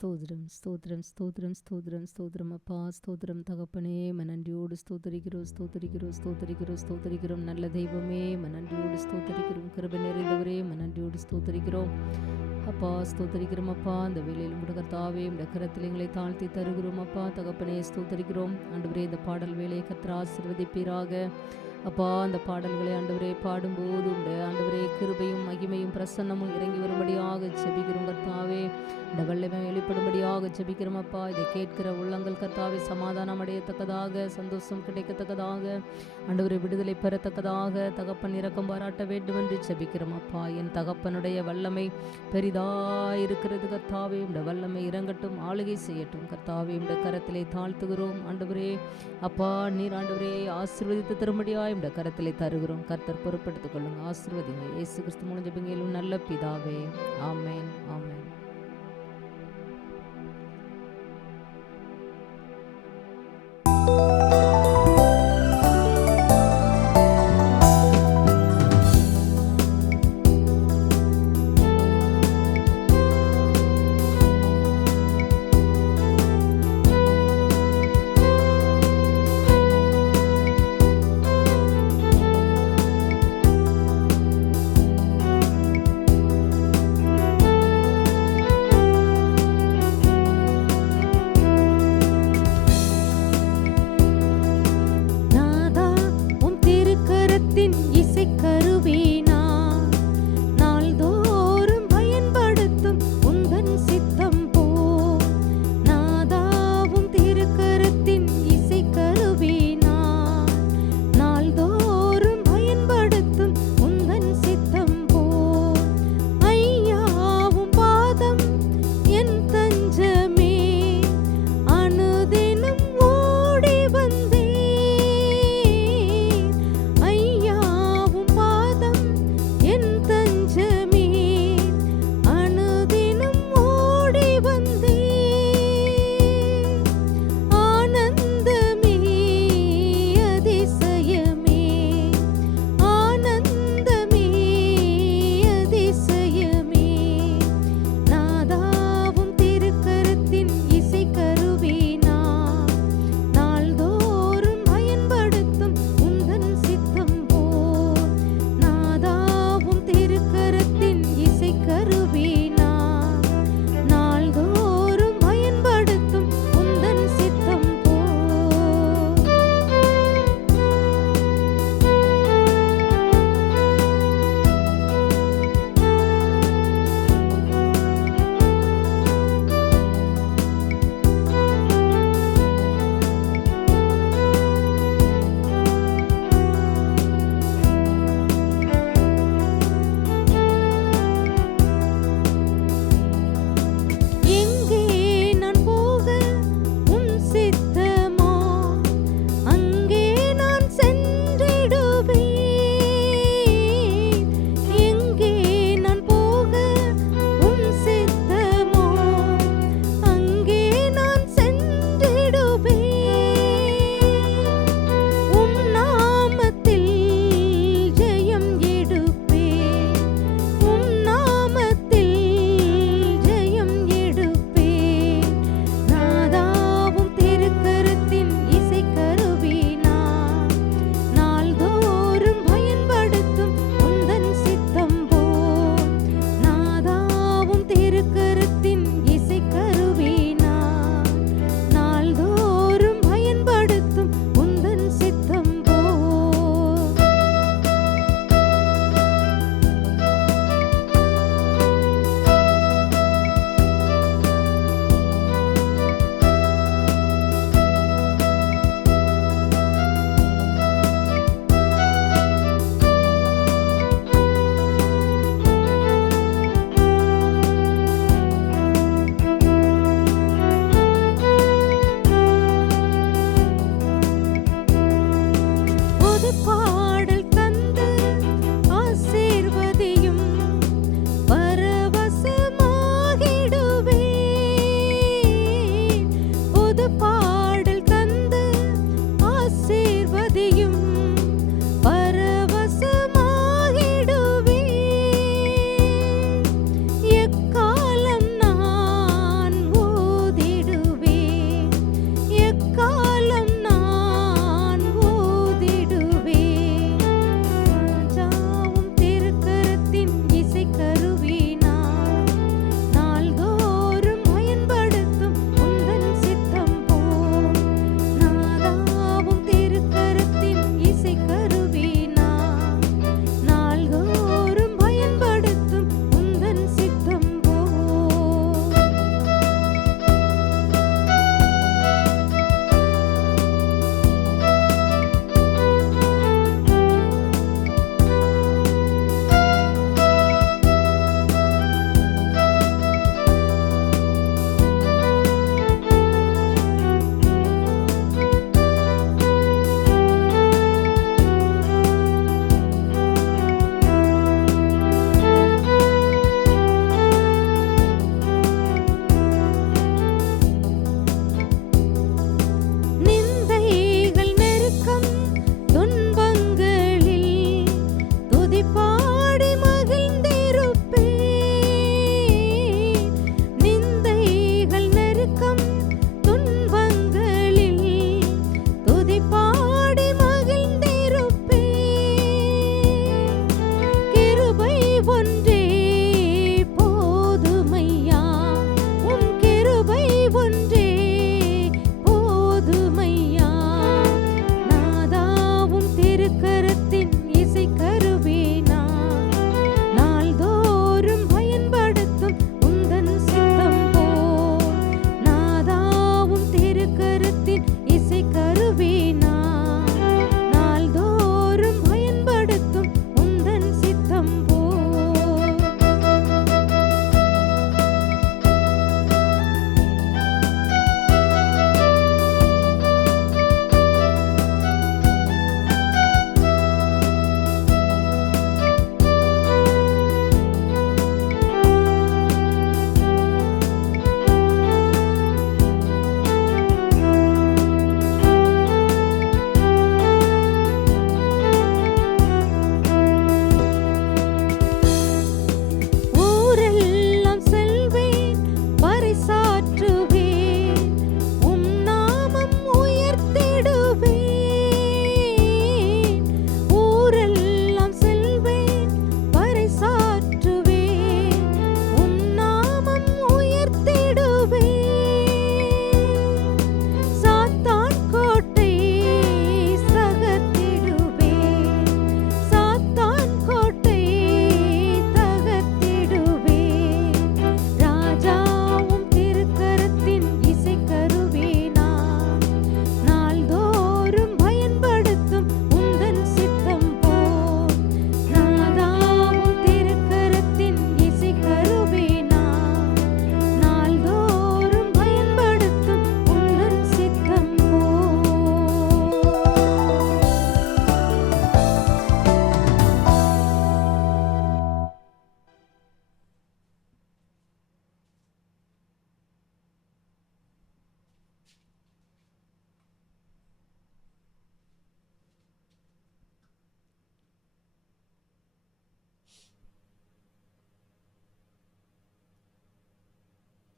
ஸ்தோத்திரம் ஸ்தோத்திரம் ஸ்தோத்திரம் ஸ்தோத்திரம் ஸ்தோத்திரம் அப்பா ஸ்தோத்திரம் தகப்பனே நன்றியோடு ஸ்தோத்தரிக்கிறோம் ஸ்தோத்தரிக்கிறோம் ஸ்தோத்தரிக்கிறோம் ஸ்தோத்தரிக்கிறோம் நல்ல தெய்வமே நன்றியோடு ஸ்தோத்தரிக்கிறோம் கிருபை நிறைந்தவரே நன்றியோடு ஸ்தோத்தரிக்கிறோம் அப்பா ஸ்தோத்தரிக்கிறோம் அப்பா அந்த வேலையில் கூட கர்த்தாவே இந்த கரத்தில் எங்களை தாழ்த்தி தருகிறோம் அப்பா தகப்பனே ஸ்தோத்தரிக்கிறோம் ஆண்டவரே இந்த பாடல் வேலையை கர்த்தர் ஆசீர்வதிப்பீராக அப்பா அந்த பாடல்களை ஆண்டவரே பாடும்போது உண்டு ஆண்டவரே கிருபையும் மகிமையும் பிரசன்னமும் இறங்கி வரும்படியாக ஜெபிக்கிறோம் கர்த்தாவே இந்த வல்லமை வெளிப்படும்படியாக ஜெபிக்கிறோம் அப்பா இதை கேட்கிற உள்ளங்கள் கர்த்தாவே சமாதானம் அடையத்தக்கதாக சந்தோஷம் கிடைக்கத்தக்கதாக ஆண்டவரே விடுதலை பெறத்தக்கதாக தகப்பன் இரக்கம் பாராட்ட வேண்டும் என்று ஜெபிக்கிறோம் அப்பா என் தகப்பனுடைய வல்லமை பெரிதாயிருக்கிறது கர்த்தாவே இந்த வல்லமை இறங்கட்டும் ஆளுகை செய்யட்டும் கர்த்தாவே இந்த கரத்திலே தாழ்த்துகிறோம் ஆண்டவரே அப்பா நீர் ஆண்டவரே ஆசீர்வதித்து தரும்படியாக இந்த கரத்திலே தருகிறோம் கர்த்தர் பொறுப்படுத்திக் கொள்ளுங்க ஆசீர்வதிங்க இயேசு கிறிஸ்து மூலம் ஜெபிக்கிறோம் நல்ல பிதாவே ஆமென்.